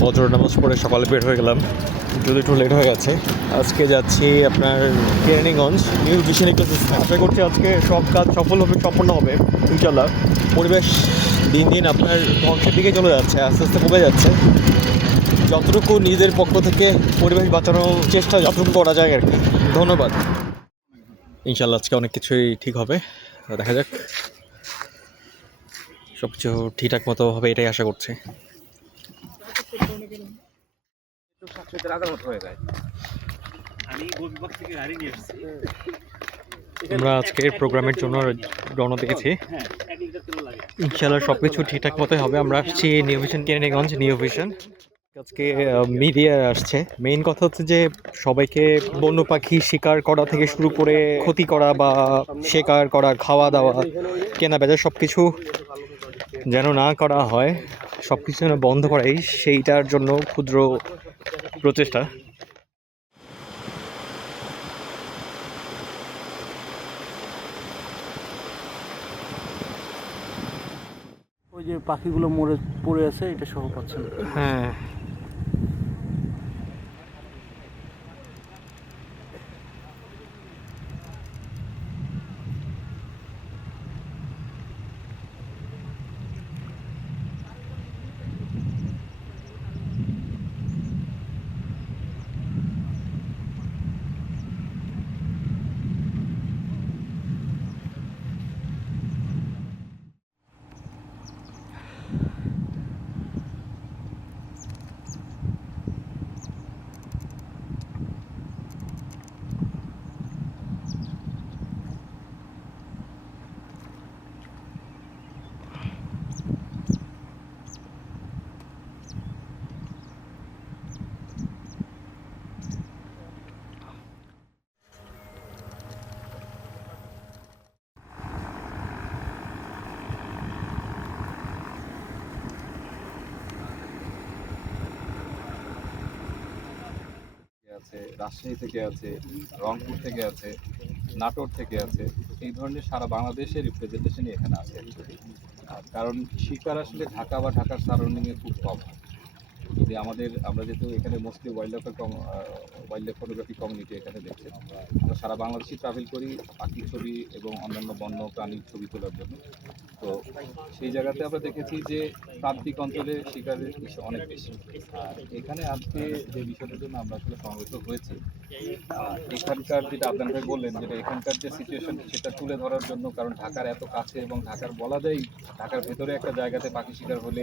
ফজর নামাজ পড়ে সকালে বের হয়ে গেলাম, যদি একটু লেট হয়ে গেছে। আজকে যাচ্ছি আপনার কেরানীগঞ্জ নিউ ভিশন ইকোসিস্টেম। আশা করছি আজকে সব কাজ সফলভাবে সম্পন্ন হবে ইনশাল্লাহ। পরিবেশ দিন দিন আপনার ধ্বংসের দিকে চলে যাচ্ছে, আস্তে আস্তে কমে যাচ্ছে। যতটুকু নিজেদের পক্ষ থেকে পরিবেশ বাঁচানোর চেষ্টা যতটুকু করা যায় আর কি। ধন্যবাদ। ইনশাল্লাহ আজকে অনেক কিছুই ঠিক হবে, দেখা যাক। সব কিছু ঠিকঠাক মতো হবে এটাই আশা করছি। আমরা আজকের প্রোগ্রামের জন্য রওনা দিয়েছি। ইনশাল্লাহ সব কিছু ঠিকঠাক মতোই হবে। আমরা আসছি new vision Keraniganj, new vision. আজকে মিডিয়া আসছে। মেইন কথা হচ্ছে যে সবাইকে বন্য পাখি শিকার করা থেকে শুরু করে ক্ষতি করা বা শিকার করা, খাওয়া দাওয়া, কেনা বেচা সব কিছু যেন না করা হয়, সব কিছু যেন বন্ধ করাই, সেইটার জন্য ক্ষুদ্র প্রচেষ্টা। ওই যে পাখিগুলো মরে পড়ে আছে, এটা সহ পাচ্ছেন। হ্যাঁ, আছে, রাজশাহী থেকে আছে, রংপুর থেকে আছে, নাটোর থেকে আছে। এই ধরনের সারা বাংলাদেশের রিপ্রেজেন্টেশনই এখানে আছে অ্যাকচুয়ালি। কারণ শিকার আসলে ঢাকা বা ঢাকার সারাউন্ডিংয়ে খুব কম হয়। যদি আমরা যেহেতু এখানে mostly wild life photography community এখানে দেখছি, আমরা সারা বাংলাদেশে ট্রাভেল করি পাখির ছবি এবং অন্যান্য বন্য প্রাণীর ছবি তোলার জন্য। তো সেই জায়গাতে আমরা দেখেছি যে প্রান্তিক অঞ্চলে শিকারের বিষয় অনেক বেশি। আর এখানে আজকে যে বিষয়টার জন্য আমরা আসলে সমবেত হয়েছি, এখানকার যেটা আদনান ভাই বললেন, যেটা এখানকার যে সিচুয়েশন সেটা তুলে ধরার জন্য। কারণ ঢাকার এত কাছে এবং ঢাকার বলা যায় ঢাকার ভেতরে একটা জায়গাতে পাখি শিকার হলে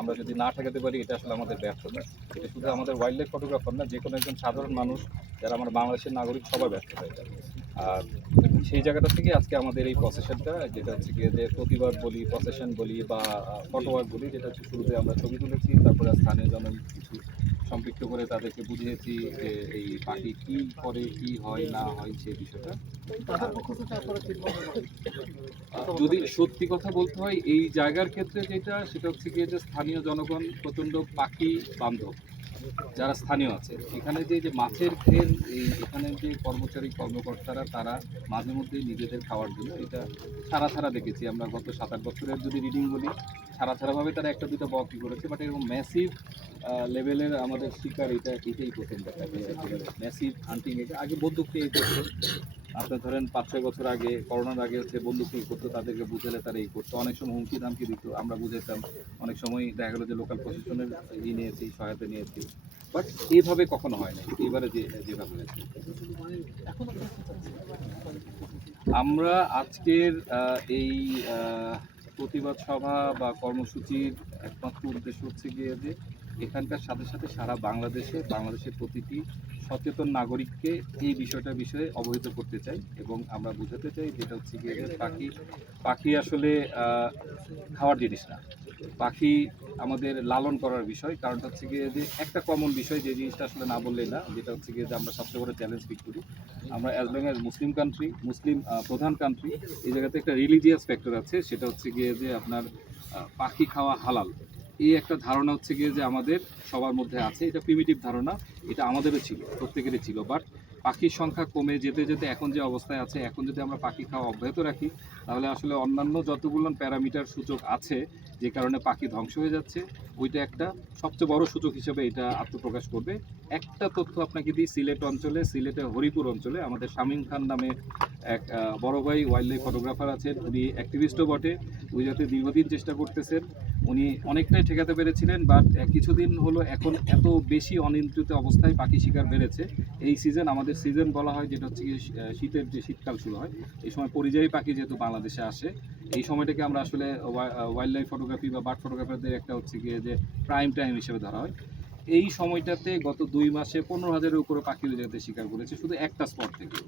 আমরা যদি না ঠেকাতে পারি, এটা আসলে আমাদের ব্যর্থতা। এটা শুধু আমাদের ওয়াইল্ড লাইফ ফটোগ্রাফার না, যে কোনো একজন সাধারণ মানুষ যারা আমরা বাংলাদেশের নাগরিক সবাই ব্যর্থ হয়ে যায়। আর সেই জায়গাটা থেকে আজকে আমাদের এই প্রসেশনটা, যেটা হচ্ছে গিয়ে যে প্রতিবাদ বলি, প্রসেশন বলি বা ফটোওয়ার্ক বলি, যেটা হচ্ছে শুরুতে আমরা ছবি তুলেছি, তারপরে স্থানীয় জন কিছু সম্পৃক্ত করে তাদেরকে বুঝিয়েছি যে এই পাখি কি করে, কি হয় না হয় সেই বিষয়টা। যদি সত্যি কথা বলতে হয়, এই জায়গার ক্ষেত্রে সেটা হচ্ছে গিয়ে যে স্থানীয় জনগণ প্রচণ্ড পাখি বান্ধব যারা স্থানীয় আছে। এখানে যে মাছের ঘের, এখানে যে কর্মকর্তারা, তারা মাঝে মধ্যে নিজেদের খাওয়ার জন্য এটা ছাড়া দেখেছি আমরা গত 7-8 বছরের যদি রিডিং বলি, ছাড়াভাবে তারা একটা দুটো বকই করেছে। বাট এরকম ম্যাসিভ লেভেলের আমাদের শিকার এটাই প্রথম দেখা যায়। ম্যাসিভ হান্টিং এটা আগে বন্দুক নিয়ে করতো। আপনার ধরেন 5-6 বছর আগে, করোনার আগে হচ্ছে বন্দুক নিয়ে করতো, তাদেরকে বুঝালে তারা এই করতো। অনেক সময় হুমকি ধামকি দিত, আমরা বুঝাইতাম। অনেক সময় দেখা গেলো যে লোকাল প্রশাসনের নিয়েছি, সহায়তা নিয়েছি। বাট এইভাবে কখনো হয় না, এবারে যেভাবে হয়েছে। আমরা আজকের এই প্রতিবাদ সভা বা কর্মসূচির একমাত্র উদ্দেশ্য হচ্ছে গিয়ে যে এখানকার সাথে সাথে সারা বাংলাদেশের প্রতিটি সচেতন নাগরিককে এই বিষয়ে অবহিত করতে চাই এবং আমরা বোঝাতে চাই যেটা হচ্ছে গিয়ে যে পাখি আসলে খাওয়ার জিনিস না। পাখি আমাদের লালন করার বিষয়। কারণটা হচ্ছে গিয়ে যে একটা কমন বিষয়, যে জিনিসটা আসলে না বললেই না, যেটা হচ্ছে গিয়ে যে আমরা সবচেয়ে বড় চ্যালেঞ্জ ফিট করি। আমরা as long as Muslim country, Muslim প্রধান কান্ট্রি, এই জায়গাতে একটা রিলিজিয়াস ফ্যাক্টর আছে। সেটা হচ্ছে গিয়ে যে আপনার পাখি খাওয়া হালাল, এই একটা ধারণা হচ্ছে গিয়ে যে আমাদের সবার মধ্যে আছে। এটা প্রিমিটিভ ধারণা, এটা আমাদেরও ছিল, প্রত্যেকেরই ছিল। বাট পাখির সংখ্যা কমে যেতে এখন যে অবস্থায় আছে, এখন যদি আমরা পাখি খাওয়া অব্যাহত রাখি, তাহলে আসলে অন্যান্য যতগুলো প্যারামিটার সূচক আছে যে কারণে পাখি ধ্বংস হয়ে যাচ্ছে, ওইটা একটা সবচেয়ে বড় সূচক হিসেবে এটা আত্মপ্রকাশ করবে। একটা তথ্য আপনাকে দিই, সিলেট অঞ্চলে, সিলেটের হরিপুর অঞ্চলে আমাদের শামীম খান নামে এক বড় ভাই ওয়াইল্ড লাইফ ফটোগ্রাফার আছেন, উনি অ্যাক্টিভিস্টও বটে, ওই যাতে দীর্ঘদিন চেষ্টা করতেছেন। উনি অনেকটাই ঠেকাতে পেরেছিলেন, বাট কিছুদিন হলো এখন এত বেশি অনিয়ন্ত্রিত অবস্থায় পাখি শিকার বেড়েছে। এই সিজন আমাদের সিজন বলা হয়, যেটা হচ্ছে কি শীতের যে শীতকাল শুরু হয়, এই সময় পরিযায়ী পাখি যেহেতু বাংলাদেশে আসে, এই সময়টাকে আমরা আসলে ওয়াইল্ড লাইফ ফটোগ্রাফি বা বার্ড ফটোগ্রাফারদের একটা হচ্ছে গিয়ে যে প্রাইম টাইম হিসেবে ধরা হয়। এই সময়টাতে গত 2 মাসে 15,000-এর উপরে পাখি ওই জায়গাতে শিকার করেছে শুধু একটা স্পট থেকে।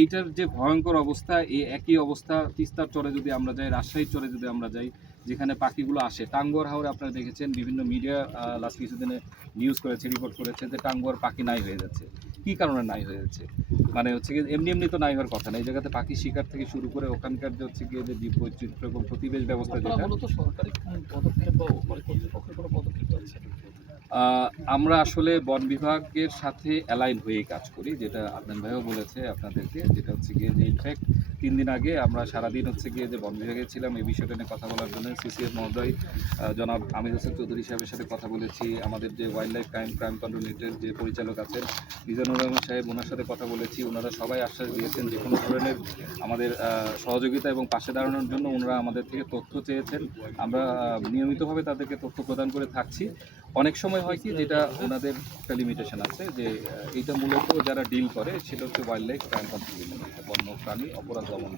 এইটার যে ভয়ঙ্কর অবস্থা, এই একই অবস্থা তিস্তার চরে যদি আমরা যাই, রাজশাহীর চরে যদি আমরা যাই, যেখানে পাখিগুলো আসে, টাঙ্গুয়ার হাওরে আপনারা দেখেছেন বিভিন্ন মিডিয়া লাস্ট কিছুদিনে নিউজ করেছে, রিপোর্ট করেছে যে টাঙ্গুয়ার পাখি নাই হয়ে যাচ্ছে। কী কারণে নাই হয়ে যাচ্ছে? মানে হচ্ছে গিয়ে এমনি এমনি তো নাই হওয়ার কথা না। এই জায়গাতে পাখি শিকার থেকে শুরু করে ওখানকার যে হচ্ছে গিয়ে যে জীববৈচিত্র্য এবং প্রতিবেশ ব্যবস্থা যেটা, সরকারি পদক্ষেপ বা কর্তৃপক্ষের কোনো পদক্ষেপ আছে? আমরা আসলে বন বিভাগের সাথে অ্যালাইন হয়েই কাজ করি, যেটা আদনান ভাইও বলেছে আপনাদেরকে, যেটা হচ্ছে গিয়ে যে ইনফ্যাক্ট 3 দিন আগে আমরা সারাদিন হচ্ছে গিয়ে যে বন বিভাগে ছিলাম এই বিষয়টা নিয়ে কথা বলার জন্য সিসিএফ মহোদয় জনাব আমির হোসেন চৌধুরী সাহেবের সাথে কথা বলেছি। আমাদের যে ওয়াইল্ড লাইফ ক্রাইম কন্ট্রোল ইউনিটের যে পরিচালক আছেন মিজানুর রহমান সাহেব, ওনার সাথে কথা বলেছি। ওনারা সবাই আশ্বাস দিয়েছেন যে কোনো ধরনের আমাদের সহযোগিতা এবং পাশে দাঁড়ানোর জন্য ওনারা আমাদের থেকে তথ্য চেয়েছেন। আমরা নিয়মিতভাবে তাদেরকে তথ্য প্রদান করে থাকছি। অনেক সময় হয় কি, যেটা ওনাদের একটা লিমিটেশন আছে, যে এইটা মূলত যারা ডিল করে সেটা হচ্ছে wild life crime control unit, বন্য প্রাণী অপরাধ দমন।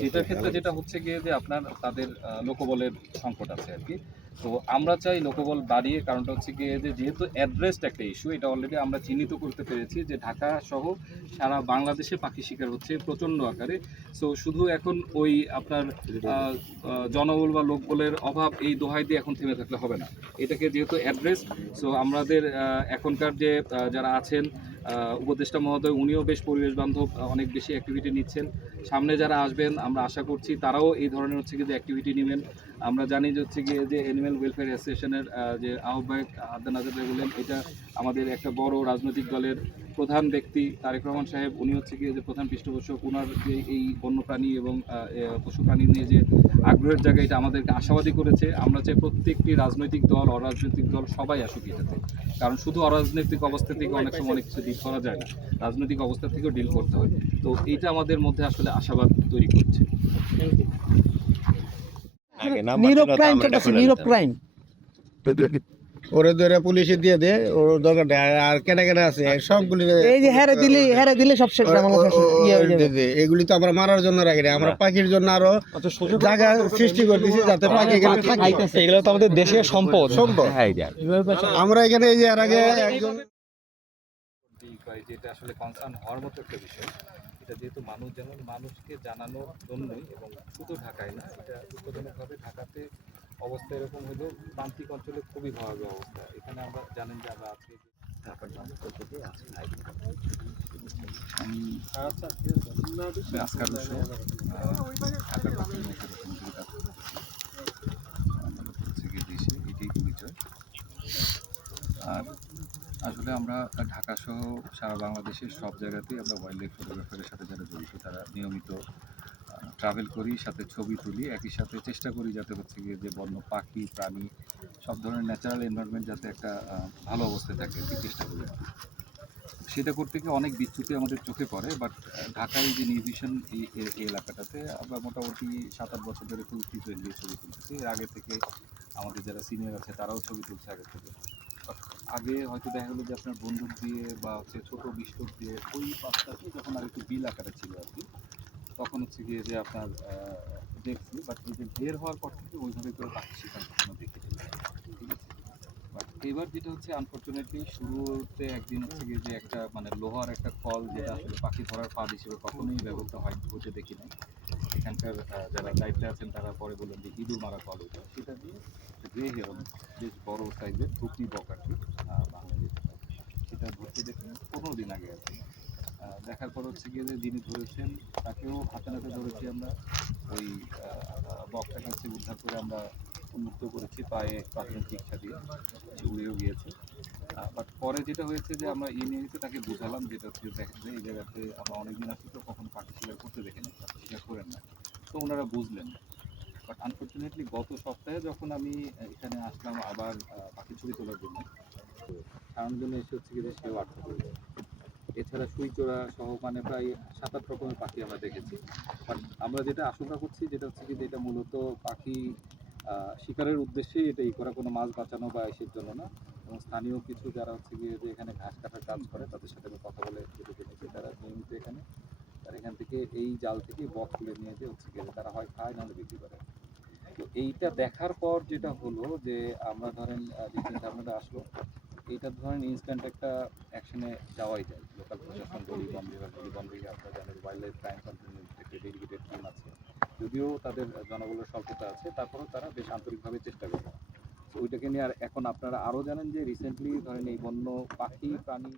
সেটার ক্ষেত্রে যেটা হচ্ছে গিয়ে যে আপনার তাদের লোকবলের সংকট আছে আর কি। তো আমরা চাই লোকবল বাড়িয়ে, কারণটা হচ্ছে গিয়ে যে যেহেতু অ্যাড্রেসড একটা ইস্যু, এটা অলরেডি আমরা চিহ্নিত করতে পেরেছি যে ঢাকা সহ সারা বাংলাদেশে পাখি শিকার হচ্ছে প্রচণ্ড আকারে। সো শুধু এখন ওই আপনার জনবল বা লোকবলের অভাব এই দোহাই দিয়ে এখন থেমে থাকলে হবে না, এটাকে যেহেতু অ্যাড্রেস। সো আমাদের এখনকার যে যারা আছেন উপদেষ্টা মহোদয়, উনিও বেশ পরিবেশ বান্ধব অনেক বেশি অ্যাক্টিভিটি নিচ্ছেন। সামনে যারা আসবেন আমরা আশা করছি তারাও এই ধরনের হচ্ছে গিয়ে যে অ্যাক্টিভিটি নেবেন। আমরা জানি যে হচ্ছে গিয়ে যে অ্যানিম্যাল ওয়েলফেয়ার অ্যাসোসিয়েশনের যে আহ্বায়ক আদনান আজাদ ভাই বললেন, এটা আমাদের একটা বড় রাজনৈতিক দলের প্রধান ব্যক্তি তারেক রহমান সাহেব, উনি হচ্ছে গিয়ে যে প্রধান পৃষ্ঠপোষক। ওনার যে এই বন্যপ্রাণী এবং পশু প্রাণী নিয়ে যে আগ্রহের জায়গা, এটা আমাদেরকে আশাবাদী করেছে। আমরা চাই প্রত্যেকটি রাজনৈতিক দল, অরাজনৈতিক দল সবাই আসুক এটাতে, কারণ শুধু অরাজনৈতিক অবস্থা থেকে অনেক সময় অনেক কিছু ডিল করা যায় না, রাজনৈতিক অবস্থা থেকেও ডিল করতে হয়। তো এইটা আমাদের মধ্যে আসলে আশাবাদ তৈরি করছে। নীরব ক্রাইম চলতেছে, নীরব ক্রাইম। ওরে ধরে পুলিশে দিয়ে দে, ওর দরকার আর কেটে কেটে আছে সবগুলি এই যে হেরে দিলে সব শেষ, বাংলা শেষ ইয়ে হয়ে যাবে। এগুলি তো আমরা মারার জন্য রাখি না, আমরা পাখির জন্য আরো জায়গা সৃষ্টি করতেছি যাতে পাখি এখানে থাকে। এগুলো তো আমাদের দেশের সম্পদ। আমরা এখানে এই যে এর আগে একজন যেটা আসলে কনসার্ন হওয়ার মতো একটা বিষয়, এটা যেহেতু মানুষ যেমন মানুষকে জানানোর জন্যই, এবং শুধু ঢাকায় না, এটা দুঃখজনকভাবে ঢাকাতে অবস্থা এরকম হলেও প্রান্তিক অঞ্চলে খুবই ভয়াবহ অবস্থা। এখানে আমরা জানেন যে আমরা আজকে ঢাকার এটাই পরিচয়। আর আসলে আমরা ঢাকা সহ সারা বাংলাদেশের সব জায়গাতেই আমরা ওয়াইল্ড লাইফ ফটোগ্রাফারের সাথে যারা জড়িত তারা নিয়মিত ট্রাভেল করি, সাথে ছবি তুলি, একই সাথে চেষ্টা করি যাতে হচ্ছে গিয়ে যে বন্য পাখি প্রাণী সব ধরনের ন্যাচারাল এনভায়রনমেন্ট যাতে একটা ভালো অবস্থায় থাকে আর কি, চেষ্টা করি। সেটা করতে গিয়ে অনেক বিচ্যুতি আমাদের চোখে পড়ে, বাট ঢাকায় যে নিউ ভিশন এই এলাকাটাতে আমরা মোটামুটি 7-8 বছর ধরে খুব ফ্রিকুয়েন্টলি ছবি তুলতেছি। এর আগে থেকে আমাদের যারা সিনিয়র আছে তারাও ছবি তুলছে আগে থেকে। আগে হয়তো দেখা গেলো যে আপনার বন্দুক দিয়ে বা হচ্ছে ছোটো বিস্ফোট দিয়ে ওই পাশটাতে যখন আর একটু বিল আকারে ছিল আর কি, তখন হচ্ছে গিয়ে যে আপনার দেখছি, বাট এই যে বের হওয়ার পর থেকে ওইভাবে করে পাখি শিকার কখনো দেখেছি, ঠিক আছে। বাট এবার যেটা হচ্ছে আনফর্চুনেটলি শুরুতে একদিন হচ্ছে গিয়ে যে একটা মানে লোহার একটা কল, যেটা আসলে পাখি ধরার ফাঁদ হিসেবে কখনোই ব্যবহৃত হতে দেখি নাই। এখানকার যারা দায়িত্বে আছেন তারা পরে বললেন যে ইঁদুর মারা কল ওইটা, সেটা দিয়ে গ্রে হেরন বেশ বড় সাইজের টুকরি বক আর কি বাংলাদেশ, সেটা ধরতে দেখি 15 দিন আগে আর কি। দেখার পর হচ্ছে গিয়ে যে যিনি ধরেছেন তাকেও হাতে নাতে ধরেছি আমরা। ওই বকটাকে হচ্ছে উদ্ধার করে আমরা উন্মুক্ত করেছি, পায়ে প্রাথমিক চিকিৎসা দিয়ে, সে উড়েও গিয়েছে। বাট পরে যেটা হয়েছে যে আমরা নিয়ে তাকে বোঝালাম, যেটা হচ্ছে দেখেন যে এই জায়গাতে আমরা অনেকদিন আসি তো কখনো পাখি শিকার করতে দেখিনি, পাখি শিকার করেন না। তো ওনারা বুঝলেন। বাট আনফর্চুনেটলি গত সপ্তাহে যখন আমি এখানে আসলাম আবার পাখির ছবি তোলার জন্য, সারানোর জন্য এসে হচ্ছে কি যে সেও আটকা পড়েছে। এছাড়া সুইচোড়া সহ মানে প্রায় 7-8 রকমের পাখি আমরা দেখেছি। বাট আমরা যেটা আশঙ্কা করছি যেটা হচ্ছে কি যে এটা মূলত পাখি শিকারের উদ্দেশ্যেই এটা ই করা, কোনো মাছ বাঁচানো বা এসের জন্য না। এবং স্থানীয় কিছু যারা হচ্ছে গিয়ে যে এখানে ঘাস কাটার কাজ করে তাদের সাথে আমি কথা বলে যেটা জেনেছি, তারা নিয়মিত এখানে তারা এখান থেকে এই জাল থেকে বক তুলে নিয়ে যে হচ্ছে গিয়ে তারা হয় খায় নাহলে বিক্রি করে। তো এইটা দেখার পর যেটা হলো যে আমরা ধরেন যে চিন্তা ভাবনাটা আসলো, এইটা ধরেন ইনস্ট্যান্ট একটা অ্যাকশনে যাওয়াই যায়। লোকাল প্রশাসন বলি, বন বিভাগ বলি, বন বিভাগ আপনারা জানেন ওয়াইল্ড লাইফ ক্রাইম কন্ট্রোল একটা ডেডিকেটেড টিম আছে। যদিও তাদের জনবলের স্বল্পতা আছে, তারপরেও তারা বেশ আন্তরিকভাবে চেষ্টা করে। তো ওইটাকে নিয়ে আর এখন আপনারা আরও জানেন যে রিসেন্টলি ধরেন এই বন্য পাখি প্রাণী